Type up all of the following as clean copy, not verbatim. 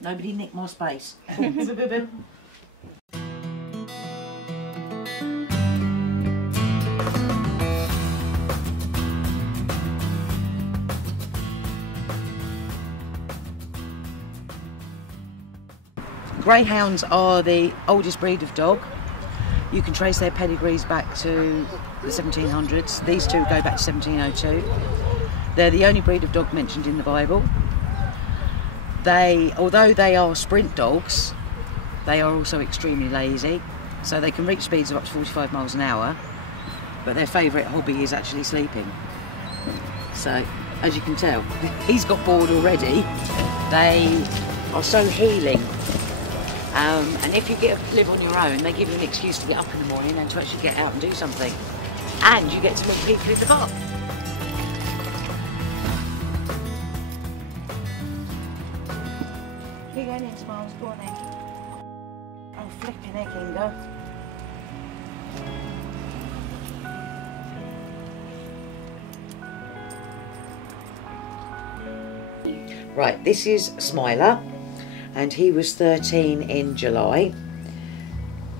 Nobody nick my space. Greyhounds are the oldest breed of dog. You can trace their pedigrees back to the 1700s. These two go back to 1702. They're the only breed of dog mentioned in the Bible. Although they are sprint dogs, they are also extremely lazy. So they can reach speeds of up to 45 miles an hour, but their favourite hobby is actually sleeping. So, as you can tell, he's got bored already. They are so healing. And if you live on your own, they give you an excuse to get up in the morning and to actually get out and do something. And you get to meet people in the park. You're going in, Smiles, go on then. Oh, flipping heck, Inga. Right, this is Smiler. And he was 13 in July.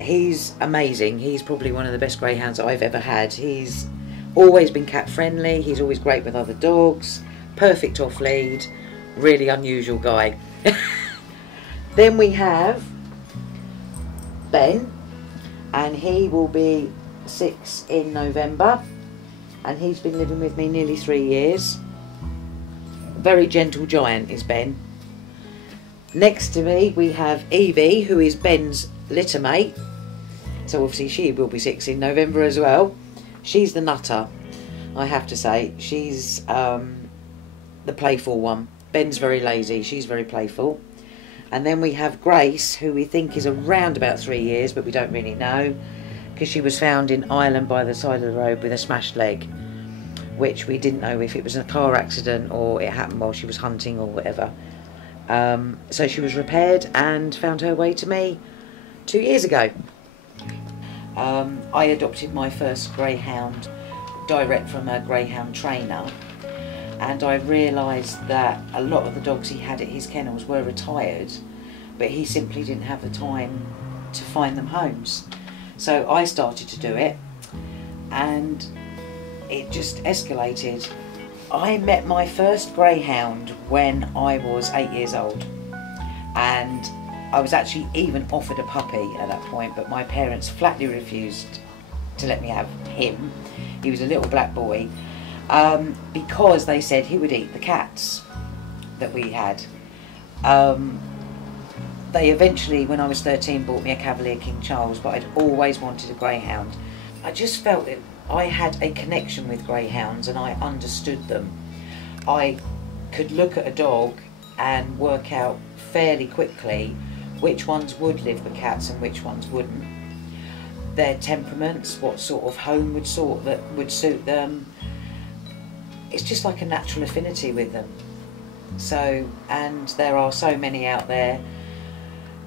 He's amazing. He's probably one of the best greyhounds I've ever had. He's always been cat friendly. He's always great with other dogs. Perfect off lead. Really unusual guy. Then we have Ben, and he will be 6 in November. And he's been living with me nearly 3 years. Very gentle giant is Ben. Next to me we have Evie, who is Ben's litter mate. So obviously she will be 6 in November as well. She's the nutter, I have to say. She's the playful one. Ben's very lazy, she's very playful. And then we have Grace, who we think is around about 3 years, but we don't really know, because she was found in Ireland by the side of the road with a smashed leg, which we didn't know if it was a car accident or it happened while she was hunting or whatever. So she was repaired and found her way to me 2 years ago. I adopted my first greyhound direct from a greyhound trainer, and I realised that a lot of the dogs he had at his kennels were retired, but he simply didn't have the time to find them homes. So I started to do it, and it just escalated. I met my first greyhound when I was 8 years old, and I was actually even offered a puppy at that point, but my parents flatly refused to let me have him. He was a little black boy, because they said he would eat the cats that we had. They eventually, when I was 13, bought me a Cavalier King Charles, but I'd always wanted a greyhound. I just felt that I had a connection with greyhounds and I understood them. I could look at a dog and work out fairly quickly which ones would live with cats and which ones wouldn't. Their temperaments, what sort of home would suit them. It's just like a natural affinity with them. So, and there are so many out there,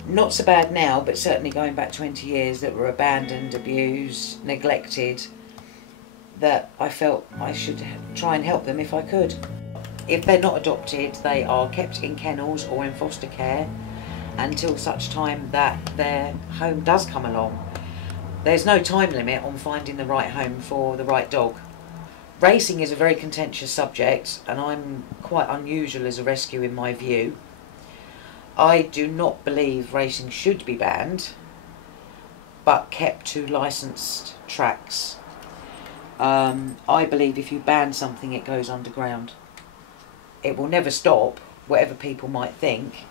not so bad now, but certainly going back 20 years, that were abandoned, abused, neglected, that I felt I should try and help them if I could. If they're not adopted, they are kept in kennels or in foster care until such time that their home does come along. There's no time limit on finding the right home for the right dog. Racing is a very contentious subject, and I'm quite unusual as a rescue in my view. I do not believe racing should be banned, but kept to licensed tracks. I believe if you ban something, it goes underground. It will never stop, whatever people might think.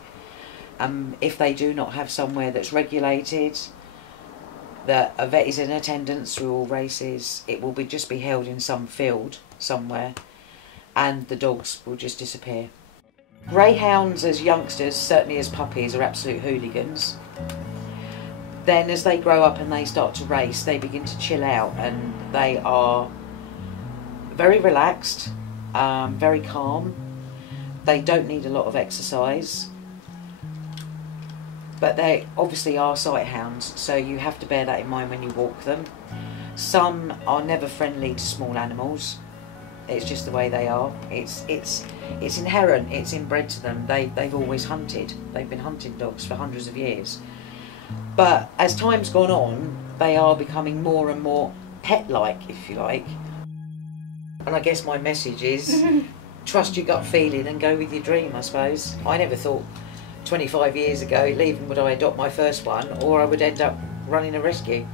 If they do not have somewhere that's regulated, that a vet is in attendance through all races, it will just be held in some field somewhere, and the dogs will just disappear. Greyhounds as youngsters, certainly as puppies, are absolute hooligans. Then as they grow up and they start to race, they begin to chill out, and they are very relaxed, very calm. They don't need a lot of exercise, but they obviously are sight hounds, so you have to bear that in mind when you walk them. Some are never friendly to small animals, It's just the way they are. It's inherent. It's inbred to them. They've always hunted. They've been hunting dogs for hundreds of years. But as time's gone on, they are becoming more and more pet-like, if you like. And I guess my message is trust your gut feeling and go with your dream, I suppose. I never thought 25 years ago, even would I adopt my first one, or I would end up running a rescue.